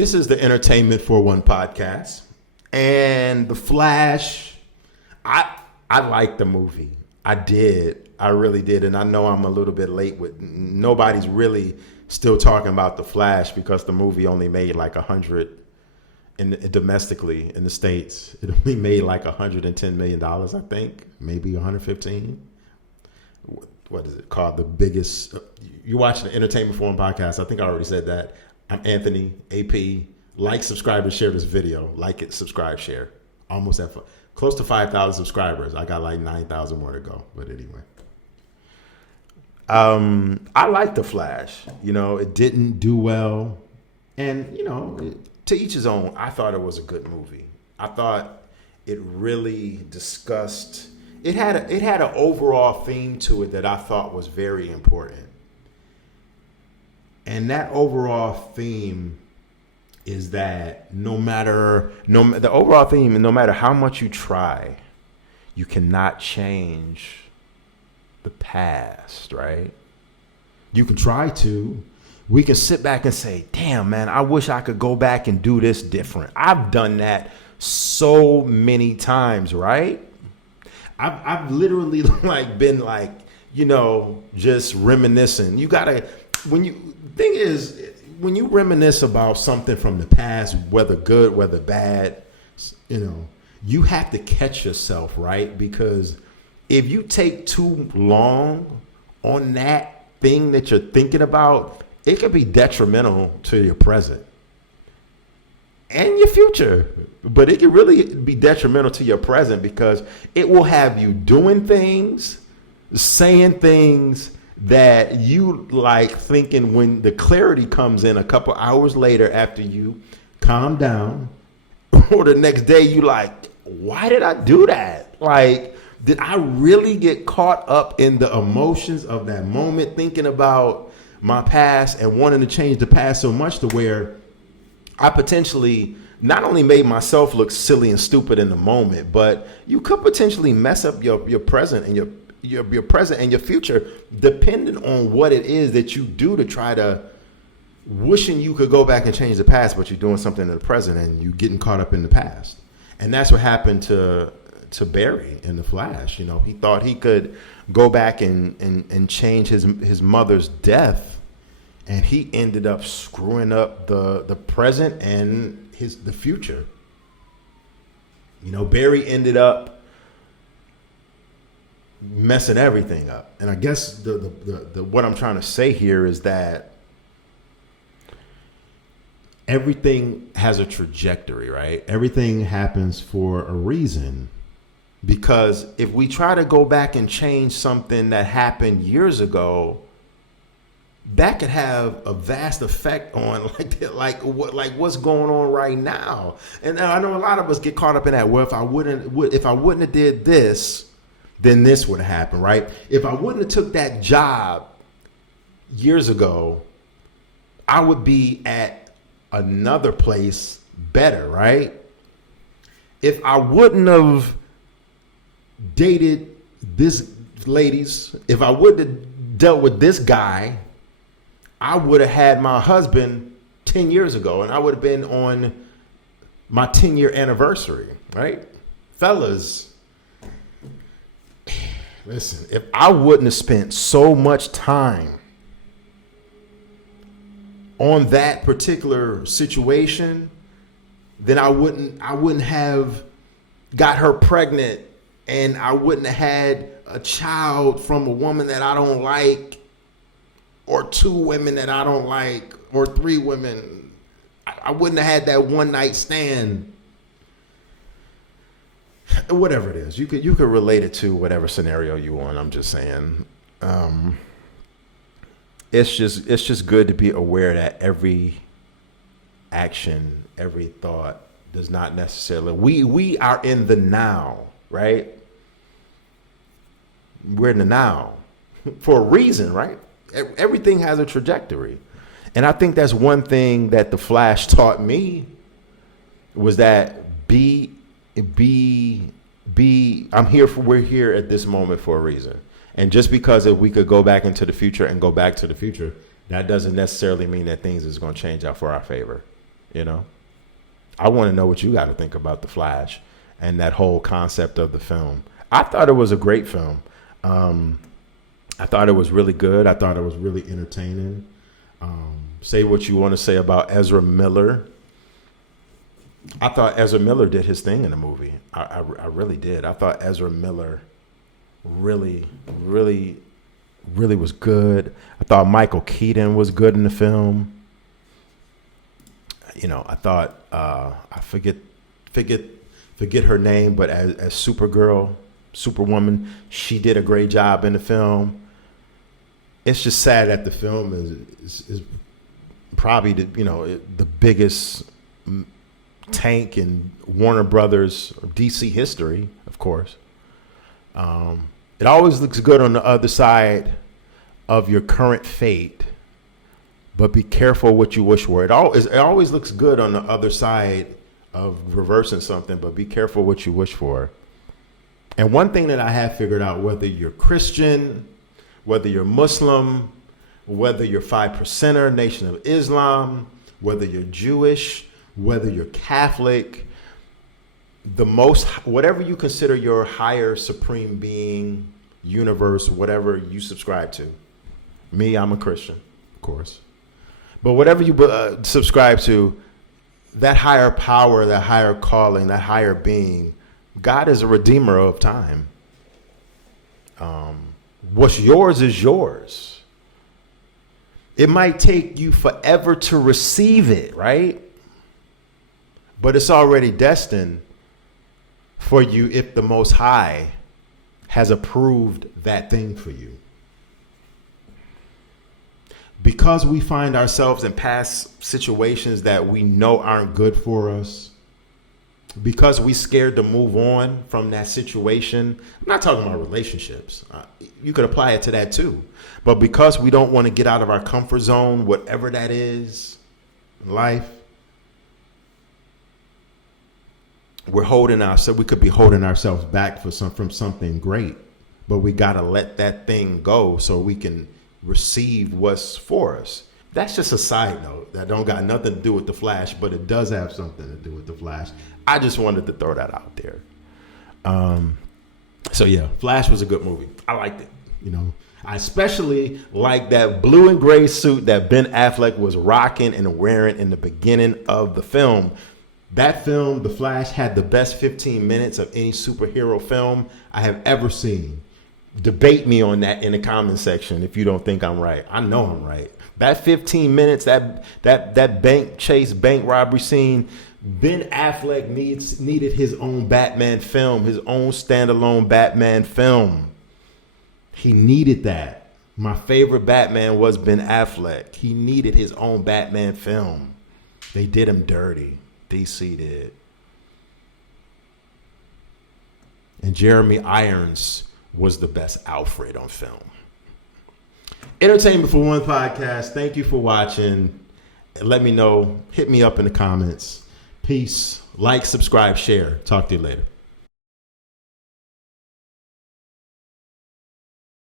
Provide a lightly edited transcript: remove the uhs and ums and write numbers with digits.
This is the Entertainment for One podcast, and The Flash. I liked the movie. I did. I really did, and I know I'm a little bit late with. Nobody's really still talking about The Flash because the movie only made like 100 domestically in the States. It only made like $110 million, I think, maybe 115. What is it called? The biggest. You're watching the Entertainment Forum podcast. I think I already said that. I'm Anthony AP. Like, subscribe, and share this video. Like it, subscribe, share. Almost at close to 5,000 subscribers. I got like 9,000 more to go. But anyway, I like The Flash. You know, it didn't do well, and you know, to each his own. I thought it was a good movie. I thought it really discussed. It had an overall theme to it that I thought was very important. And that overall theme is that no matter how much you try, you cannot change the past, right? You can try to. We can sit back and say, damn, man, I wish I could go back and do this different. I've done that so many times, right? I've literally been just reminiscing. When you reminisce about something from the past, whether good, whether bad, you have to catch yourself, right? Because if you take too long on that thing that you're thinking about, it can be detrimental to your present and your future. But it can really be detrimental to your present because it will have you doing things, saying things that you like, thinking when the clarity comes in a couple hours later after you calm down, or the next day you like, why did I do that? Like, did I really get caught up in the emotions of that moment, thinking about my past and wanting to change the past so much to where I potentially not only made myself look silly and stupid in the moment, but you could potentially mess up your present and your present and your future, depending on what it is that you do to try to wishing you could go back and change the past, but you're doing something in the present and you getting caught up in the past. And that's what happened to Barry in The Flash. You know, he thought he could go back and change his mother's death, and he ended up screwing up the present and the future. You know, Barry ended up messing everything up. And I guess the what I'm trying to say here is that everything has a trajectory, right? Everything happens for a reason. Because if we try to go back and change something that happened years ago, that could have a vast effect on what's going on right now. And I know a lot of us get caught up in that. Well, if I wouldn't have did this, then this would have happened, right? If I wouldn't have took that job years ago, I would be at another place better, right? If I wouldn't have dated this ladies, if I wouldn't have dealt with this guy, I would have had my husband 10 years ago, and I would have been on my 10-year anniversary, right? Fellas, listen, if I wouldn't have spent so much time on that particular situation, then I wouldn't have got her pregnant, and I wouldn't have had a child from a woman that I don't like, or two women that I don't like, or three women. I wouldn't have had that one night stand. Whatever it is, you could relate it to whatever scenario you want. I'm just saying, it's just good to be aware that every action, every thought does not necessarily. We are in the now, right? We're in the now for a reason, right? Everything has a trajectory. And I think that's one thing that The Flash taught me was that we're here at this moment for a reason. And just because if we could go back into the future and go back to the future, that doesn't necessarily mean that things is going to change out for our favor. You know, I want to know what you got to think about The Flash and that whole concept of the film. I thought it was a great film. I thought it was really good. I thought it was really entertaining. Say what you want to say about Ezra Miller. I thought Ezra Miller did his thing in the movie. I really did. I thought Ezra Miller really was good. I thought Michael Keaton was good in the film. You know, I thought I forget her name, but as Supergirl, Superwoman, she did a great job in the film. It's just sad that the film is probably the biggest tank in Warner Brothers or DC history, of course. It always looks good on the other side of your current fate, but be careful what you wish for. It always looks good on the other side of reversing something, but be careful what you wish for. And one thing that I have figured out, whether you're Christian, whether you're Muslim, whether you're 5%er, Nation of Islam, whether you're Jewish, whether you're Catholic, whatever you consider your higher supreme being, universe, whatever you subscribe to. Me, I'm a Christian, of course. But whatever you subscribe to, that higher power, that higher calling, that higher being, God is a redeemer of time. What's yours is yours. It might take you forever to receive it, right? But it's already destined for you if the Most High has approved that thing for you. Because we find ourselves in past situations that we know aren't good for us, because we scared to move on from that situation. I'm not talking about relationships. You could apply it to that too. But because we don't want to get out of our comfort zone, whatever that is in life, we could be holding ourselves back from something great. But we got to let that thing go so we can receive what's for us. That's just a side note that don't got nothing to do with The Flash, but it does have something to do with The Flash. I just wanted to throw that out there. So yeah, Flash was a good movie. I liked it. You know, I especially like that blue and gray suit that Ben Affleck was rocking and wearing in the beginning of the film. That film, The Flash, had the best 15 minutes of any superhero film I have ever seen. Debate me on that in the comment section if you don't think I'm right. I know I'm right. That 15 minutes, that bank chase, bank robbery scene, Ben Affleck needed his own Batman film, his own standalone Batman film. He needed that. My favorite Batman was Ben Affleck. He needed his own Batman film. They did him dirty. DC did. And Jeremy Irons was the best Alfred on film. Entertainment for One podcast. Thank you for watching. Let me know. Hit me up in the comments. Peace. Like, subscribe, share. Talk to you later.